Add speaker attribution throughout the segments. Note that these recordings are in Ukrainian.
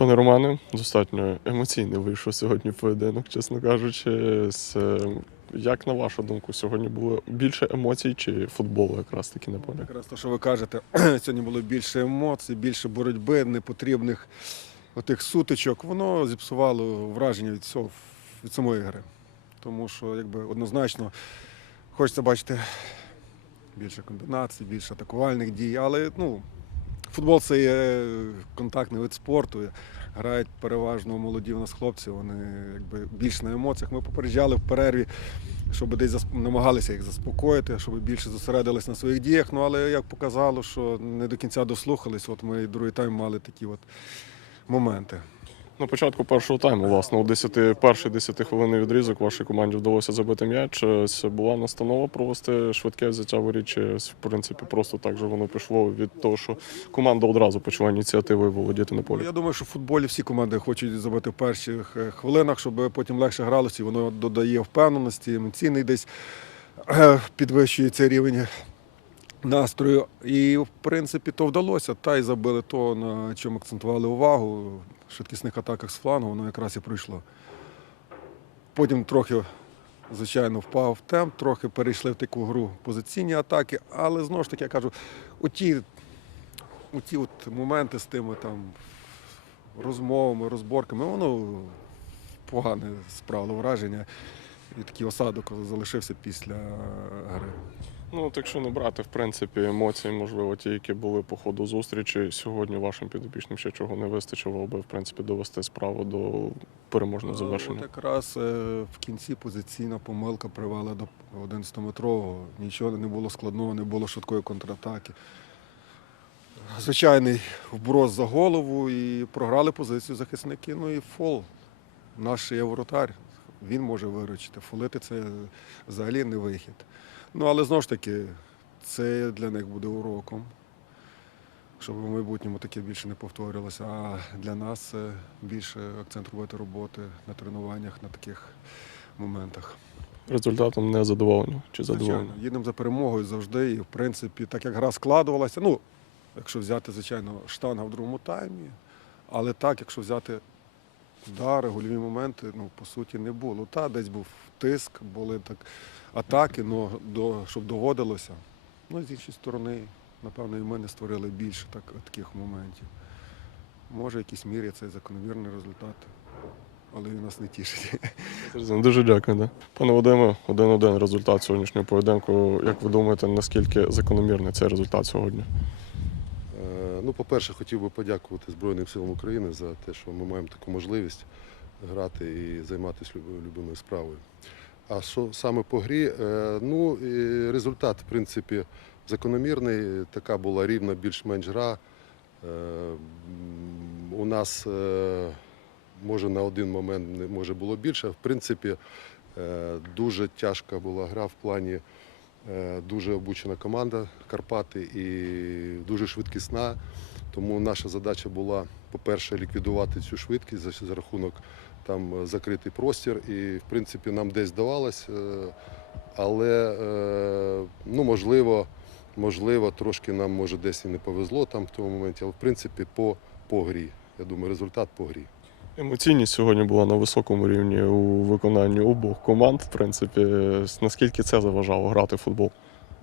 Speaker 1: Пане Романе, достатньо емоційний вийшов сьогодні поєдинок, чесно кажучи. З, Як на вашу думку, сьогодні було більше емоцій чи футболу якраз таки на полі?
Speaker 2: Якраз те, що ви кажете, сьогодні було більше емоцій, більше боротьби, непотрібних отих сутичок. Воно зіпсувало враження від цього від самої гри. Тому що якби однозначно хочеться бачити більше комбінацій, більше атакувальних дій. Але ну, футбол це є контактний вид спорту. Грають переважно молоді в нас хлопці, вони якби більш на емоціях. Ми попереджали в перерві, щоб десь засп- намагалися їх заспокоїти, щоб більше зосередились на своїх діях. Ну але як показало, що не до кінця дослухались, от ми другий тайм мали такі от моменти.
Speaker 1: На початку першого тайму, власне, у 10, перший 10 хвилинний відрізок вашій команді вдалося забити м'яч. Це була настанова провести швидке взяття воріт, чи в принципі просто так же воно пішло від того, що команда одразу почала ініціативою володіти на полі.
Speaker 2: Я думаю, що в футболі всі команди хочуть забити в перших е, хвилинах, щоб потім легше гралося, воно додає впевненості, емоційний десь е, підвищує цей рівень настрою. І, в принципі, то вдалося. Та й забили то, на чому акцентували увагу. В швидкісних атаках з флангу воно якраз і пройшло. Потім трохи, звичайно, впав темп, трохи перейшли в таку гру позиційні атаки, але знову ж таки я кажу, оті ті от моменти з тими там розмовами, розборками, воно погане справило враження. І такий осадок залишився після гри.
Speaker 1: Ну, от якщо не брати, в принципі, емоції, можливо, ті, які були по ходу зустрічі, сьогодні вашим підопічним ще чого не вистачило, аби в принципі довести справу до переможного
Speaker 2: От
Speaker 1: завершення.
Speaker 2: якраз е, в кінці позиційна помилка привела до 11-метрового. Нічого не було складного, не було швидкої контратаки. Звичайний вброс за голову і програли позицію захисники. Ну і фол. Наш є воротар. Він може виручити. Фолити це взагалі не вихід. Ну але знову ж таки, це для них буде уроком. Щоб в майбутньому таке більше не повторювалося. А для нас це більше акцент робити роботи на тренуваннях на таких моментах.
Speaker 1: Результатом не задоволені чи задоволені?
Speaker 2: Звичайно, їдемо за перемогою завжди. І в принципі, так як гра складувалася, ну, якщо взяти, звичайно, штанга в другому таймі, але так, якщо взяти удари, гольові моменти, ну, по суті, не було. Та десь був тиск, були так атаки, но до, щоб доводилося. Ну, з іншої сторони, напевно, і ми не створили більше так, таких моментів. Може, в якійсь мірі це закономірний результат, але він нас не тішить.
Speaker 1: Дуже дякую. Да. Пане Вадиме, один-один результат сьогоднішнього поєдинку. Як ви думаєте, наскільки закономірний цей результат сьогодні?
Speaker 3: Е, Ну, по-перше, хотів би подякувати Збройним силам України за те, що ми маємо таку можливість грати і займатися любимою справою. А що саме по грі? Е, Ну, результат, в принципі, закономірний. Така була рівна більш-менш гра. Е, У нас е, може на один момент може було більше. В принципі, дуже тяжка була гра в плані. Дуже обучена команда Карпати і дуже швидкісна. Тому наша задача була, по-перше, ліквідувати цю швидкість за, рахунок там е, закритий простір. І, в принципі, нам десь давалось. е, Але е, ну, можливо, можливо, трошки нам може десь і не повезло там в тому моменті. Але в принципі по, по грі. Я думаю, результат по грі.
Speaker 1: Емоційність сьогодні була на високому рівні у виконанні обох команд. В принципі, наскільки це заважало грати в футбол?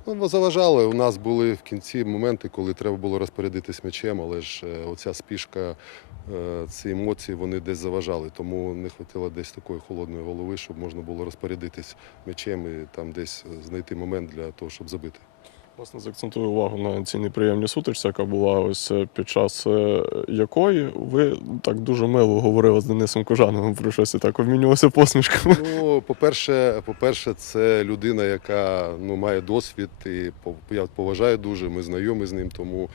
Speaker 3: Ну, заважали. У нас були в кінці моменти, коли треба було розпорядитись м'ячем, але ж е, оця спішка, е, ці емоції вони десь заважали. Тому не вистачило десь такої холодної голови, щоб можна було розпорядитись м'ячем і там десь знайти момент для того, щоб забити.
Speaker 1: Власне, заакцентую увагу на цій неприємній сутичці, яка була ось е, під час е, якої ви так дуже мило говорили з Денисом Кожановим про щось і так обмінювалися посмішками.
Speaker 3: Ну, по-перше, по-перше, це людина, яка ну, має досвід, і я поважаю дуже, ми знайомі з ним, тому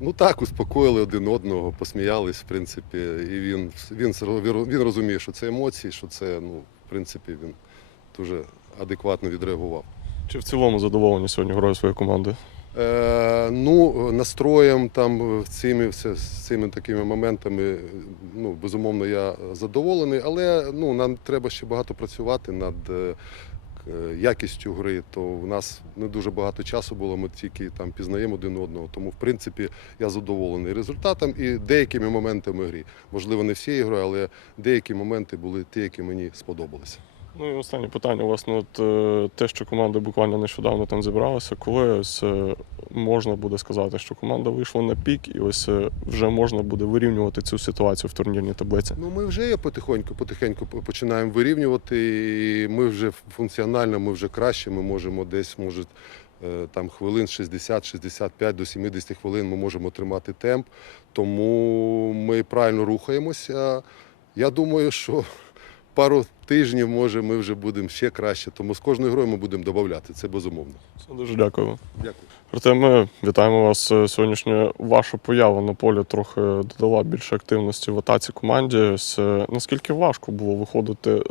Speaker 3: ну так, успокоїли один одного, посміялись, в принципі, і він, він, він розуміє, що це емоції, що це, ну, в принципі, він дуже адекватно відреагував.
Speaker 1: Чи в цілому задоволені сьогодні грою своєї команди?
Speaker 3: Е, ну, настроєм там цими, все- цими такими моментами, ну, безумовно, я задоволений, але ну, нам треба ще багато працювати над е, е, якістю гри, то в нас не дуже багато часу було. Ми тільки там пізнаємо один одного. Тому, в принципі, я задоволений результатом і деякими моментами гри. Можливо, не всією грою, але деякі моменти були ті, які мені сподобалися.
Speaker 1: Ну і останнє питання. Власне, от е, те, що команда буквально нещодавно там зібралася, коли ось е, можна буде сказати, що команда вийшла на пік, і ось е, вже можна буде вирівнювати цю ситуацію в турнірній таблиці.
Speaker 3: Ну, ми вже потихоньку, потихеньку починаємо вирівнювати. І ми вже функціонально, ми вже краще. Ми можемо десь, може, там хвилин 60-65 до 70 хвилин ми можемо тримати темп. Тому ми правильно рухаємося. Я думаю, що пару тижнів, може, ми вже будемо ще краще. Тому з кожною грою ми будемо додавати. Це безумовно.
Speaker 1: Все, дуже дякую.
Speaker 3: Дякую.
Speaker 1: Проте ми вітаємо вас. Е, Сьогоднішня ваша поява на полі трохи додала більше активності в атаці команді. Е, Наскільки важко було виходити е,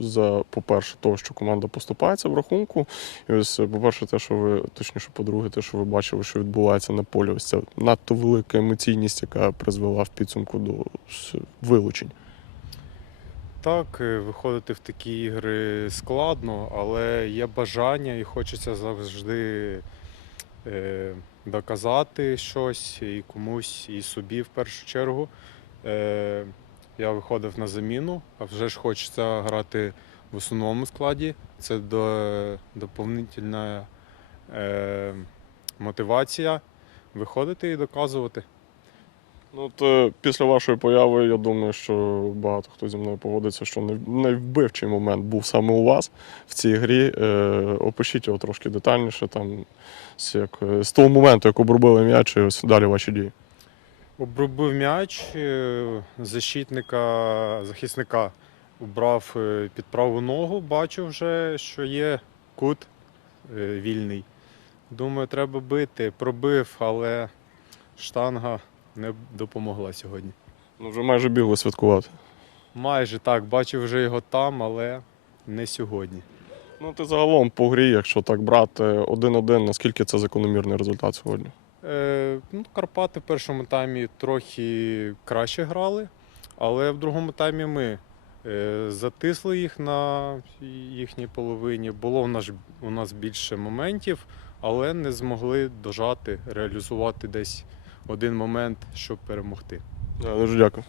Speaker 1: за, по-перше, того, що команда поступається в рахунку. І ось, по-перше, те, що ви, точніше, по-друге, те, що ви бачили, що відбувається на полі. Ось ця надто велика емоційність, яка призвела в підсумку до вилучень.
Speaker 4: Так, е, виходити в такі ігри складно, але є бажання і хочеться завжди е, доказати щось і комусь, і собі в першу чергу. Е, я виходив на заміну, а вже ж хочеться грати в основному складі. Це до, доповнительна мотивація виходити і доказувати.
Speaker 1: Ну, от, е, після вашої появи, я думаю, що багато хто зі мною погодиться, що найвбивчий момент був саме у вас в цій грі. Е, опишіть його трошки детальніше, там, з, як, е, з того моменту, як обробили м'яч, і ось далі ваші дії.
Speaker 4: Обробив м'яч е, защитника, захисника убрав е, під праву ногу, бачу вже, що є кут вільний. Думаю, треба бити. Пробив, але штанга не допомогла сьогодні.
Speaker 1: Ну, вже майже бігли святкувати.
Speaker 4: Майже так, бачив вже його там, але не сьогодні.
Speaker 1: Ну, ти загалом по грі, якщо так брати, один-один, наскільки це закономірний результат сьогодні?
Speaker 4: Е, ну, Карпати в першому таймі трохи краще грали, але в другому таймі ми е, затисли їх на їхній половині. Було в нас, у нас більше моментів, але не змогли дожати, реалізувати десь один момент, щоб перемогти.
Speaker 1: Дуже дякую.